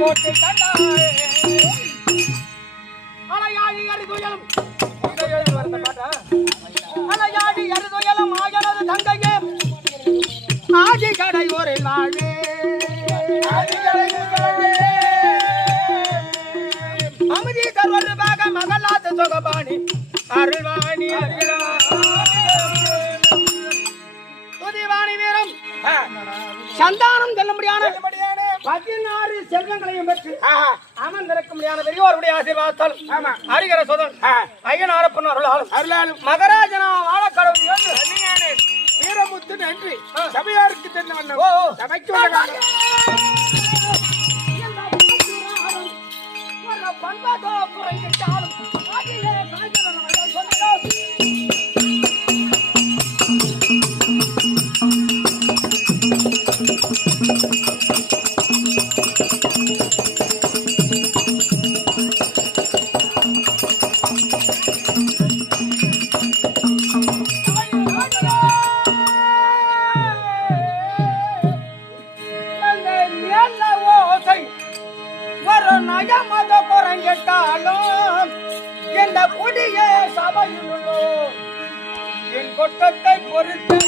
போட்டு கண்டாயே அலையாடி அறுதுயலும் அலையாடி அறுதுயலும் ஆகனது தங்கையே ஆதி கடை ஒரு நாளே அமதி தருவது பாக மகளாத சொகபாணி அருள்வாணி துதிவாணி வீரம் சந்தானம் செல்லும்படியான 16 செல்வங்களையும் பெற்று அமர்ந்திருக்க முடியாத பெரியோருடைய ஆசீர்வாதத்தால் அறிகிற சொதல் ஐயனாரப்பன் அருளாலும் மகராஜனா வாழக்கடவுள் வீரமுத்து நன்றி சபையாருக்கு தெரிந்த சபைக்கு பண்பாட்டோ குறைந்தாலும் நயமத குறைந்தாலும் இந்த புதிய சபையிலோ என் கொட்டத்தை பொறுத்து